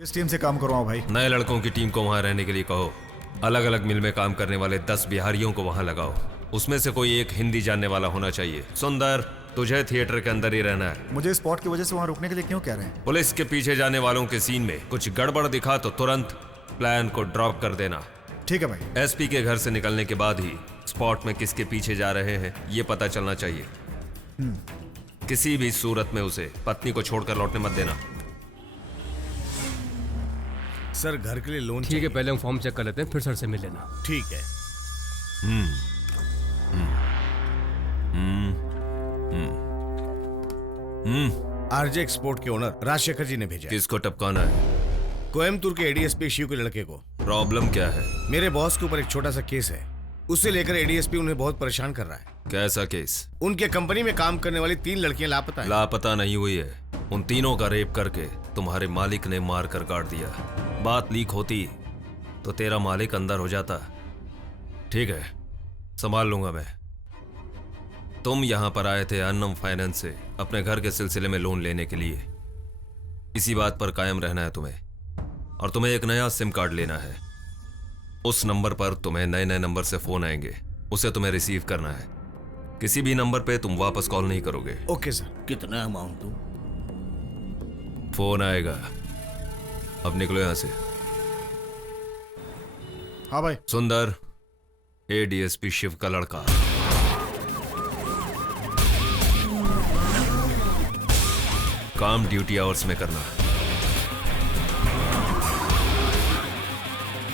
किस टीम से काम करवाऊं भाई? नए लड़कों की टीम को वहां रहने के लिए कहो। अलग अलग मिल में काम करने वाले 10 बिहारियों को वहां लगाओ। उसमें से कोई एक हिंदी जानने वाला होना चाहिए। सुंदर, तुझे थिएटर के अंदर ही रहना है। मुझे स्पॉट की वजह से वहां रुकने के लिए क्यों कह रहे हैं? पुलिस के पीछे जाने वालों के सीन में कुछ गड़बड़ दिखा तो तुरंत प्लान को ड्रॉप कर देना। ठीक है भाई। एसपी के घर से निकलने के बाद ही स्पॉट में किसके पीछे जा रहे हैं ये पता चलना चाहिए। किसी भी सूरत में उसे पत्नी को छोड़कर लौटने मत देना। सर घर के लिए लोन ठीक है, पहले हम फॉर्म चेक कर लेते हैं, फिर सर से मिल लेना। ठीक है। आरजे एक्सपोर्ट के ओनर राजशेखर जी ने भेजा है। किसको टपकाना है? कोयम्बतूर के एडीएसपी शिव के लड़के को। प्रॉब्लम क्या है? मेरे बॉस के ऊपर एक छोटा सा केस है, उसे लेकर एडीएसपी उन्हें बहुत परेशान कर रहा है। कैसा केस? उनके कंपनी में काम करने वाली 3 लड़कियां लापता हैं। लापता नहीं हुई है, उन तीनों का रेप करके तुम्हारे मालिक ने मार कर काट दिया। बात लीक होती तो तेरा मालिक अंदर हो जाता। ठीक है, संभाल लूंगा मैं। तुम यहां पर आए थे अन्नम फाइनेंस से अपने घर के सिलसिले में लोन लेने के लिए। इसी बात पर कायम रहना है तुम्हें, और तुम्हें एक नया सिम कार्ड लेना है। उस नंबर पर तुम्हें नए नए नंबर से फोन आएंगे, उसे तुम्हें रिसीव करना है। किसी भी नंबर पे तुम वापस कॉल नहीं करोगे। Okay sir. कितना अमाउंट दूं? फोन आएगा, अब निकलो यहां से। हाँ भाई। सुंदर, एडीएसपी शिव का लड़का। काम ड्यूटी आवर्स में करना।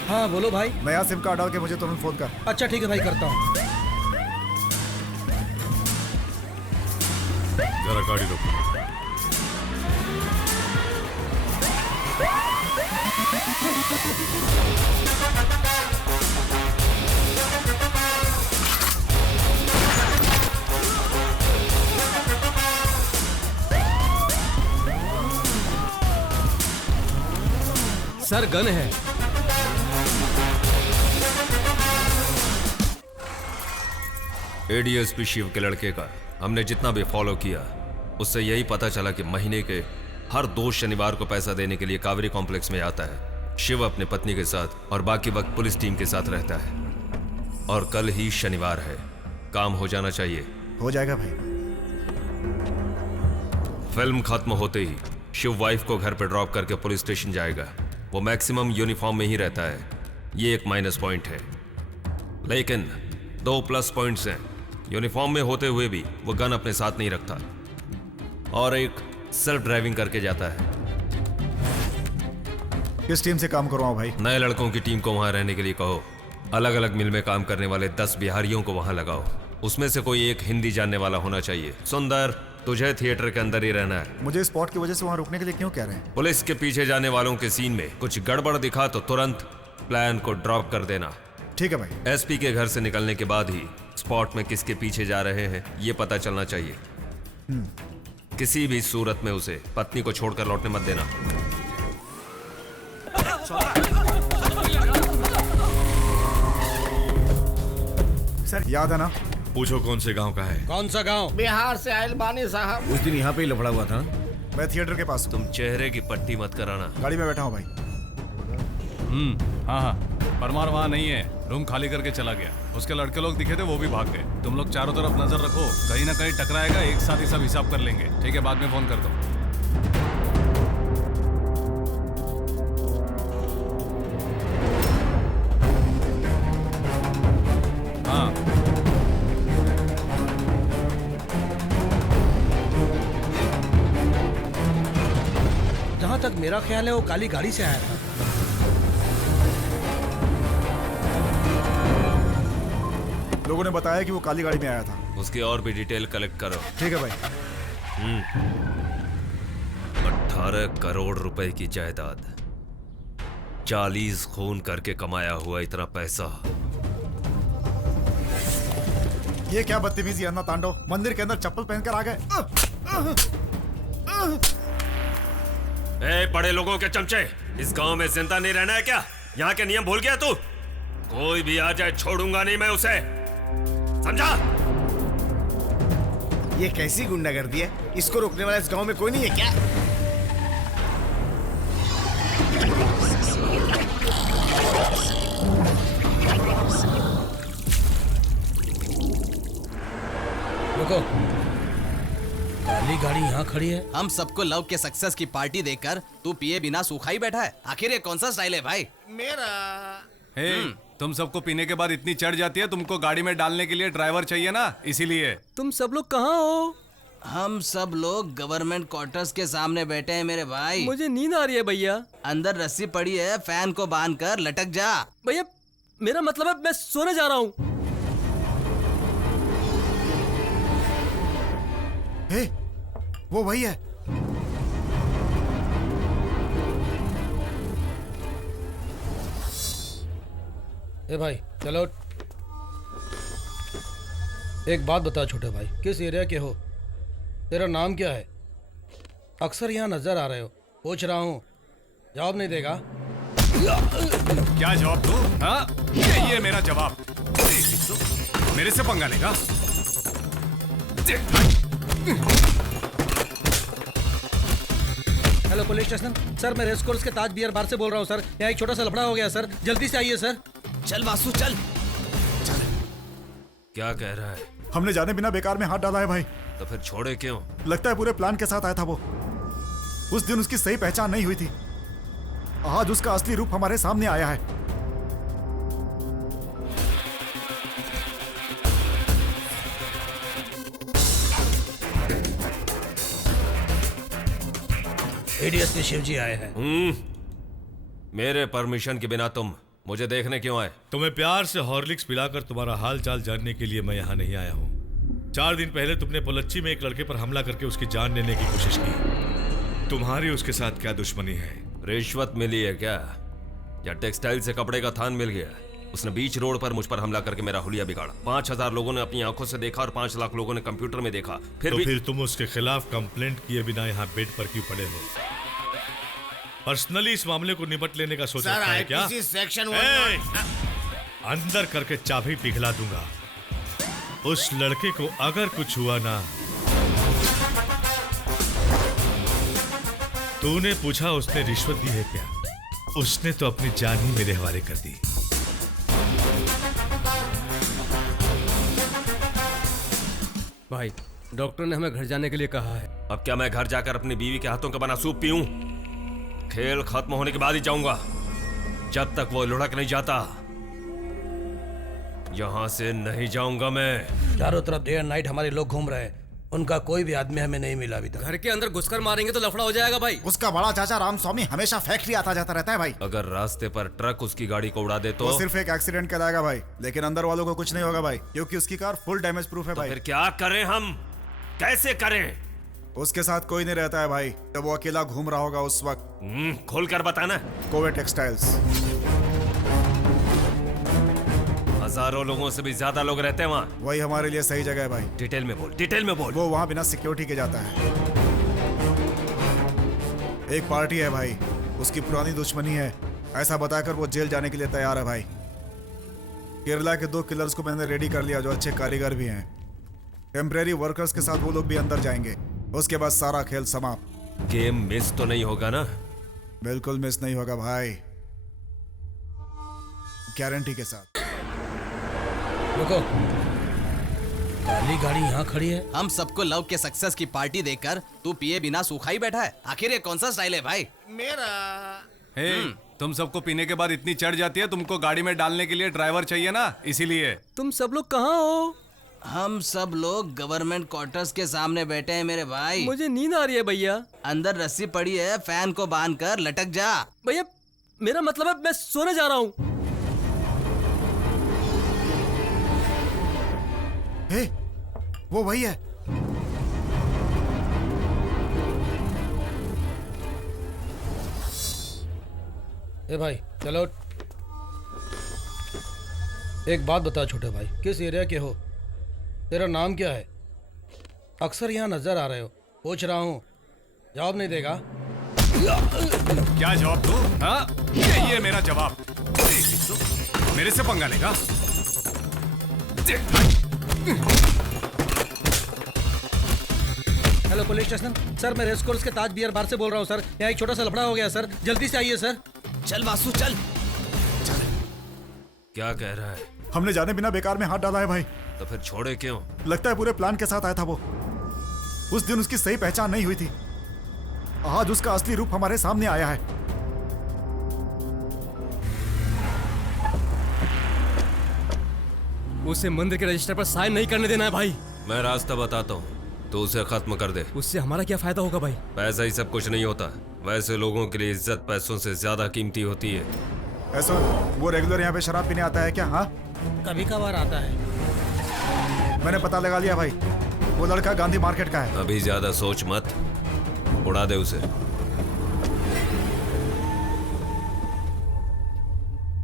हाँ बोलो भाई। नया सिम कार्ड डाल के मुझे तुरंत फोन कर। अच्छा ठीक है भाई, करता हूँ। जरा गाड़ी रोको। सर गन है। एडीएसपी शिव के लड़के का हमने जितना भी फॉलो किया, उससे यही पता चला कि महीने के हर 2 शनिवार को पैसा देने के लिए कावेरी कॉम्प्लेक्स में आता है। शिव अपने पत्नी के साथ और बाकी वक्त पुलिस टीम के साथ रहता है। और कल ही शनिवार है, काम हो जाना चाहिए। हो जाएगा भाई। फिल्म खत्म होते ही शिव वाइफ को घर पर ड्रॉप करके पुलिस स्टेशन जाएगा। वो मैक्सिमम यूनिफॉर्म में ही रहता है, ये एक माइनस पॉइंट है। लेकिन 2 प्लस पॉइंट्स हैं। यूनिफॉर्म में होते हुए भी वो गन अपने साथ नहीं रखता, और एक सेल्फ ड्राइविंग करके जाता है। किस टीम से काम करवाऊं भाई? नए लड़कों की टीम को वहां रहने के लिए कहो। अलग अलग मिल में काम करने वाले 10 बिहारियों को वहां लगाओ। उसमें से कोई एक हिंदी जानने वाला होना चाहिए। सुंदर, तुझे थिएटर के अंदर ही रहना है। मुझे स्पॉट की वजह से वहां रुकने के लिए क्यों कह रहे हैं? पुलिस के पीछे जाने वालों के सीन में कुछ गड़बड़ दिखा तो तुरंत प्लान को ड्रॉप कर देना। ठीक है भाई। एसपी के घर से निकलने के बाद ही स्पॉट में किसके पीछे जा रहे हैं ये पता चलना चाहिए। किसी भी सूरत में उसे पत्नी को छोड़कर लौटने मत देना। सर याद है ना? पूछो कौन से गांव का है? कौन सा गांव? बिहार से आयल बानी साहब। उस दिन यहाँ पे ही लफड़ा हुआ था। मैं थिएटर के पास हूँ। तुम चेहरे की पट्टी मत कराना। गाड़ी में बैठा हूँ भाई। हाँ हाँ, परमार वहाँ नहीं है, रूम खाली करके चला गया। उसके लड़के लोग दिखे थे, वो भी भाग गए। तुम लोग चारों तरफ नजर रखो, कहीं ना कहीं टकराएगा, एक साथ ही सब हिसाब कर लेंगे। ठीक है, बाद में फोन कर दो। हाँ, जहाँ तक मेरा ख्याल है वो काली गाड़ी से आया था। लोगों ने बताया कि वो काली गाड़ी में आया था। उसकी और भी डिटेल कलेक्ट करो। ठीक है भाई। 18 करोड़ रुपए की जायदाद, 40 खून करके कमाया हुआ इतना पैसा। ये क्या बदतमीजी अन्ना तांडव, मंदिर के अंदर चप्पल पहनकर आ गए। ए बड़े लोगों के चमचे, इस गांव में जिंदा नहीं रहना है क्या? यहाँ के नियम भूल गया तू? कोई भी आ जाए छोड़ूंगा नहीं मैं उसे, समझा? ये कैसी गुंडागर्दी है? इसको रोकने वाला इस गांव में कोई नहीं है क्या? रुको, काली गाड़ी यहाँ खड़ी है। हम सबको लव के सक्सेस की पार्टी देकर तू पिए बिना सूखा ही बैठा है। आखिर ये कौन सा स्टाइल है भाई? हे, तुम सबको पीने के बाद इतनी चढ़ जाती है, तुमको गाड़ी में डालने के लिए ड्राइवर चाहिए ना, इसीलिए। तुम सब लोग कहाँ हो? हम सब लोग गवर्नमेंट क्वार्टर्स के सामने बैठे हैं मेरे भाई। मुझे नींद आ रही है भैया। अंदर रस्सी पड़ी है, फैन को बांध कर लटक जा। भैया मेरा मतलब है मैं सोने जा रहा हूँ। हे, वो वही है। ए भाई चलो, एक बात बता छोटे भाई, किस एरिया के हो? तेरा नाम क्या है? अक्सर यहाँ नजर आ रहे हो। पूछ रहा हूँ, जवाब नहीं देगा? क्या जवाब दूं? हाँ, ये मेरा जवाब। मेरे से पंगा लेगा? हेलो पुलिस स्टेशन सर, मैं रेस कोर्स के ताज बियर बार से बोल रहा हूँ सर। यहाँ एक छोटा सा लफड़ा हो गया सर, जल्दी से आइए सर। चल वासु चल। क्या कह रहा है? हमने जाने बिना बेकार में हाथ डाला है भाई। तो फिर छोड़े क्यों? लगता है पूरे प्लान के साथ आया था वो। उस दिन उसकी सही पहचान नहीं हुई थी, आज उसका असली रूप हमारे सामने आया है। एडीएसपी शिव जी आए हैं। मेरे परमिशन के बिना तुम मुझे देखने क्यों आए? तुम्हें प्यार से हॉर्लिक्स पिलाकर तुम्हारा हाल चाल जानने के लिए मैं यहाँ नहीं आया हूँ। 4 दिन पहले तुमने पोलच्ची में एक लड़के पर हमला करके उसकी जान लेने की कोशिश की। तुम्हारी उसके साथ क्या दुश्मनी है? रिश्वत मिली है क्या, या टेक्सटाइल से कपड़े का थान मिल गया? उसने बीच रोड पर मुझ पर हमला करके मेरा हुलिया बिगाड़ा। 5000 लोगों ने अपनी आंखों से देखा और 5 लाख लोगों ने कंप्यूटर में देखा। फिर तुम उसके खिलाफ कंप्लेंट किए बिना यहाँ बेड पर क्यों पड़े हो? पर्सनली इस मामले को निपट लेने का सोच रखा है क्या? सेक्शन अंदर करके चाबी पिघला दूंगा। उस लड़के को अगर कुछ हुआ ना, तूने पूछा उसने रिश्वत दी है क्या? उसने तो अपनी जान ही मेरे हवाले कर दी। भाई डॉक्टर ने हमें घर जाने के लिए कहा है। अब क्या मैं घर जाकर अपनी बीवी के हाथों का बना सूप पीऊं? खेल खत्म होने के बाद ही जाऊंगा, जब तक वो लुढ़क नहीं जाता यहां से नहीं जाऊंगा मैं। चारों तरफ डे एंड नाइट हमारे लोग घूम रहे हैं, उनका कोई भी आदमी हमें नहीं मिला अभी तक। घर के अंदर घुसकर मारेंगे तो लफड़ा हो जाएगा भाई। उसका बड़ा चाचा रामस्वामी हमेशा फैक्ट्री आता जाता रहता है भाई। अगर रास्ते पर ट्रक उसकी गाड़ी को उड़ा दे तो वो सिर्फ एक एक्सीडेंट कहलाएगा भाई, लेकिन अंदर वालों को कुछ नहीं होगा भाई, क्योंकि उसकी कार फुल डैमेज प्रूफ है भाई। फिर क्या करें हम, कैसे करें? उसके साथ कोई नहीं रहता है भाई, जब वो अकेला घूम रहा होगा उस वक्त। खोल कर बताना। कोवे टेक्सटाइल्स। हजारों लोगों से भी ज्यादा लोग रहते हैं वहाँ। वही हमारे लिए सही जगह है भाई। डिटेल में बोल, डिटेल में बोल। वो वहाँ बिना सिक्योरिटी के जाता है। एक पार्टी है भाई, उसकी पुरानी दुश्मनी है, ऐसा बताकर वो जेल जाने के लिए तैयार है भाई। केरला के 2 किलर्स को मैंने रेडी कर लिया जो अच्छे कारीगर भी हैं। टेम्परेरी वर्कर्स के साथ वो लोग भी अंदर जाएंगे, उसके बाद सारा खेल समाप्त। गेम मिस तो नहीं होगा ना? बिल्कुल मिस नहीं होगा भाई, गारंटी के साथ। रुको, काली गाड़ी यहाँ खड़ी है। हम सबको लव के सक्सेस की पार्टी देकर तू पिए बिना सूखा ही बैठा है। आखिर ये कौन सा स्टाइल है भाई? हे, तुम सबको पीने के बाद इतनी चढ़ जाती है, तुमको गाड़ी में डालने के लिए ड्राइवर चाहिए ना, इसीलिए। तुम सब लोग कहाँ हो? हम सब लोग गवर्नमेंट क्वार्टर्स के सामने बैठे हैं मेरे भाई। मुझे नींद आ रही है भैया। अंदर रस्सी पड़ी है, फैन को बांध कर लटक जा। भैया मेरा मतलब है मैं सोने जा रहा हूँ। हे, वो वही है। ए भाई चलो, एक बात बता छोटे भाई, किस एरिया के हो? तेरा नाम क्या है? अक्सर यहाँ नजर आ रहे हो। पूछ रहा हूँ, जवाब नहीं देगा? क्या जवाब दूं? हाँ, ये मेरा जवाब। मेरे से पंगा लेगा? हेलो पुलिस स्टेशन सर, मैं रेस कोर्स के ताज बियर बार से बोल रहा हूँ सर। यहाँ एक छोटा सा लफड़ा हो गया सर, जल्दी से आइए सर। चल वासु चल। क्या कह रहा है? हमने जाने बिना बेकार में हाथ डाला है भाई। तो फिर छोड़े क्यों? लगता है पूरे प्लान के साथ आया था वो। उस दिन उसकी सही पहचान नहीं हुई थी, आज उसका असली रूप हमारे सामने आया है। उसे मंदिर के रजिस्टर पर साइन नहीं करने देना है भाई। मैं रास्ता बताता हूँ, तो उसे खत्म कर दे। उससे हमारा क्या फायदा होगा भाई? पैसा ही सब कुछ नहीं होता। वैसे लोगों के लिए इज्जत पैसों से ज्यादा कीमती होती है। ऐसा वो रेगुलर यहाँ पे शराब पीने आता है क्या? हाँ, कभी कभार आता है। मैंने पता लगा लिया भाई, वो लड़का गांधी मार्केट का है। अभी ज्यादा सोच मत, उड़ा दे उसे।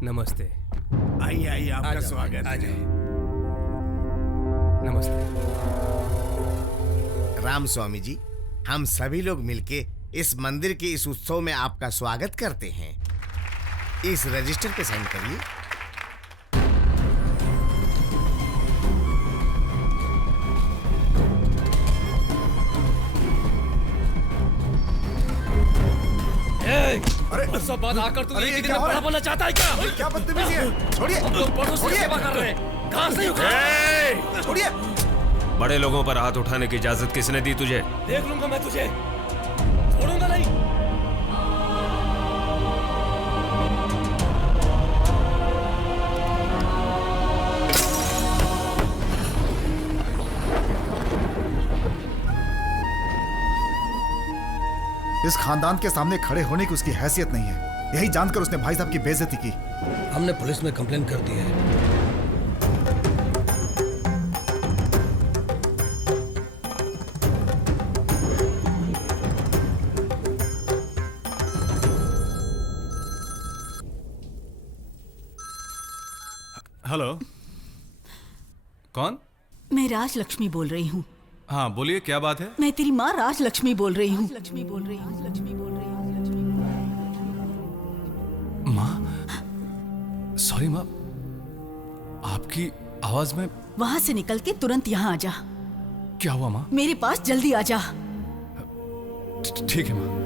नमस्ते। आइए आइए, आ आपका जाओ, स्वागत आ है। जाइए। नमस्ते। राम स्वामी जी, हम सभी लोग मिलके इस मंदिर के इस उत्सव में आपका स्वागत करते हैं। इस रजिस्टर पे साइन करिए। अरे सब बात आकर तू अरे एक ये ही दिन क्या में हो रहा बड़ा है? बनना चाहता है क्या? क्या बदतमीजी है? छोड़िए, हम लोग बड़ों से छोड़िए, सेवा कर रहे हैं, घास नहीं उखाड़। छोड़िए। बड़े लोगों पर हाथ उठाने की इजाजत किसने दी तुझे? देख लूंगा मैं तुझे, छोड़ूंगा नहीं। इस खानदान के सामने खड़े होने की उसकी हैसियत नहीं है। यही जानकर उसने भाई साहब की बेइज्जती की। हमने पुलिस में कंप्लेन कर दी है। हेलो, कौन? मैं राज लक्ष्मी बोल रही हूँ। हाँ बोलिए, क्या बात है? मैं तेरी माँ राज लक्ष्मी बोल रही हूँ। माँ, सॉरी माँ, आपकी आवाज में। वहाँ से निकल के तुरंत यहाँ आ जा। क्या हुआ माँ? मेरे पास जल्दी आ जा। ठीक है माँ।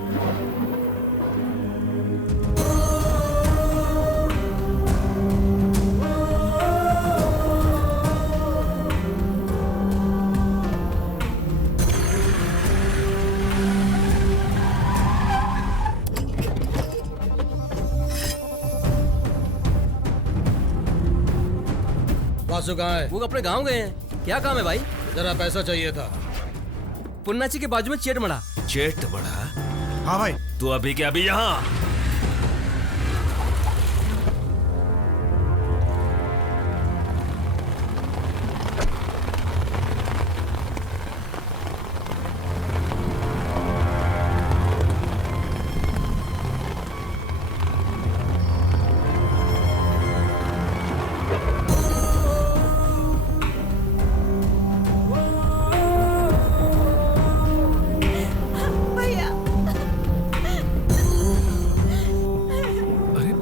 वासु कहाँ है? वो अपने गांव गए हैं। क्या काम है भाई? जरा पैसा चाहिए था। पुन्नाची के बाजू में चेट मड़ा। चेट बड़ा? हाँ भाई, तू अभी के अभी यहाँ। भैया, अरे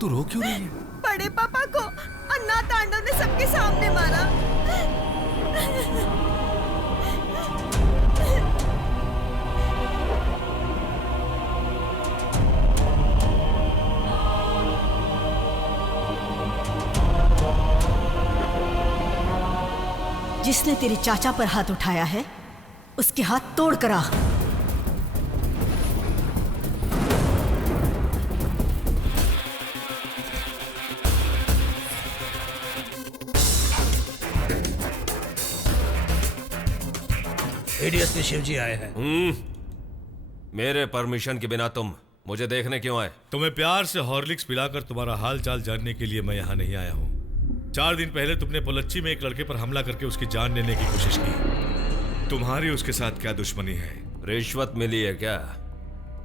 तू रो क्यों रही है? बड़े पापा को अन्ना तांडव ने सबके सामने मारा। जिसने तेरे चाचा पर हाथ उठाया है, उसके हाथ तोड़ कर आ। एडीएसपी शिवजी आए हैं। मेरे परमिशन के बिना तुम मुझे देखने क्यों आए? तुम्हें प्यार से हॉर्लिक्स पिलाकर तुम्हारा हाल चाल जानने के लिए मैं यहाँ नहीं आया हूँ। 4 दिन पहले तुमने पोलच्ची में एक लड़के पर हमला करके उसकी जान लेने की कोशिश की। तुम्हारी उसके साथ क्या दुश्मनी है? रिश्वत मिली है क्या,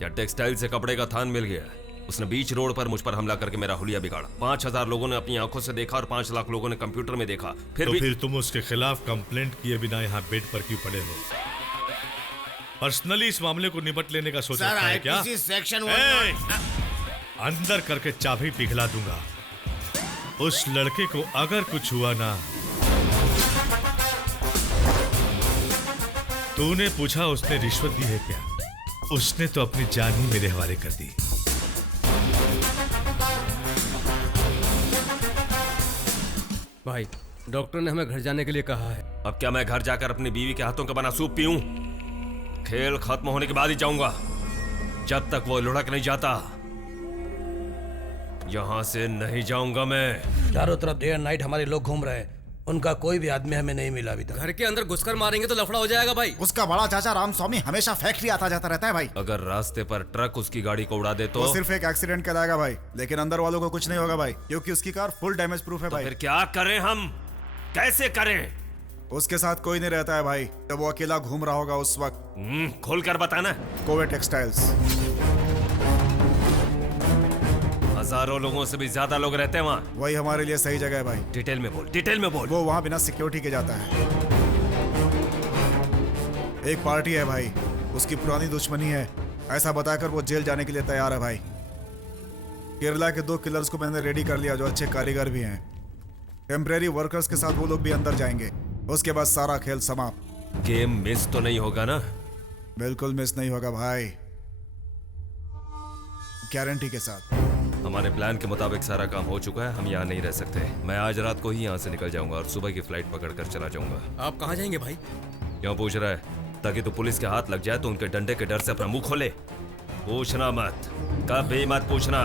या टेक्सटाइल से कपड़े का थान मिल गया? उसने बीच रोड पर मुझ पर हमला करके मेरा हुलिया बिगाड़ा। 5000 लोगों ने अपनी आंखों से देखा और 5 लाख लोगों ने कंप्यूटर में देखा। फिर तुम उसके खिलाफ कंप्लेंट किए बिना यहाँ बेड पर क्यों पड़े हो? पर्सनली इस मामले को निपट लेने का सोच रखा है क्या? सेक्शन अंदर करके चाबी पिघला दूंगा। उस लड़के को अगर कुछ हुआ ना तूने पूछा उसने रिश्वत दी है क्या? उसने तो अपनी जान ही मेरे हवाले कर दी। भाई डॉक्टर ने हमें घर जाने के लिए कहा है। अब क्या मैं घर जाकर अपनी बीवी के हाथों का बना सूप पीऊं? खेल खत्म होने के बाद ही जाऊंगा। जब तक वो लुढ़क नहीं जाता यहां से नहीं जाऊंगा मैं। चारों तरफ डे एंड नाइट हमारे लोग घूम रहे हैं, उनका कोई भी आदमी हमें नहीं मिला अभी तक। घर के अंदर घुसकर मारेंगे तो लफड़ा हो जाएगा भाई। उसका बड़ा चाचा रामस्वामी हमेशा फैक्ट्री आता जाता रहता है भाई। अगर रास्ते पर ट्रक उसकी गाड़ी को उड़ा दे तो वो सिर्फ एक एक्सीडेंट कहलाएगा भाई, लेकिन अंदर वालों को कुछ नहीं होगा भाई, क्योंकि उसकी कार फुल डैमेज प्रूफ है भाई। फिर क्या करें हम? कैसे करें? उसके साथ कोई नहीं रहता है भाई, जब वो अकेला घूम रहा होगा उस वक्त। खोल कर बताना। कोवे टेक्सटाइल्स। हजारों लोगों से भी ज्यादा लोग रहते हैं वहाँ। वही हमारे लिए सही जगह है भाई। डिटेल में बोल, डिटेल में बोल। वो वहाँ बिना सिक्योरिटी के जाता है। एक पार्टी है भाई, उसकी पुरानी दुश्मनी है, ऐसा बताकर वो जेल जाने के लिए तैयार है भाई। केरला के 2 किलर्स को मैंने रेडी कर लिया जो अच्छे कारीगर भी हैं। टेम्परेरी वर्कर्स के साथ वो लोग भी अंदर जाएंगे, उसके बाद सारा खेल समाप्त। गेम मिस तो नहीं होगा ना? बिल्कुल मिस नहीं होगा भाई, गारंटी के साथ। हमारे प्लान के मुताबिक सारा काम हो चुका है, हम यहाँ नहीं रह सकते। मैं आज रात को ही यहाँ से निकल जाऊंगा और सुबह की फ्लाइट पकड़कर चला जाऊंगा। आप कहाँ जाएंगे भाई? क्यों पूछ रहा है? ताकि तू पुलिस के हाथ लग जाए तो उनके डंडे के डर से अपना मुंह खोले। पूछना मत, कभी मत पूछना।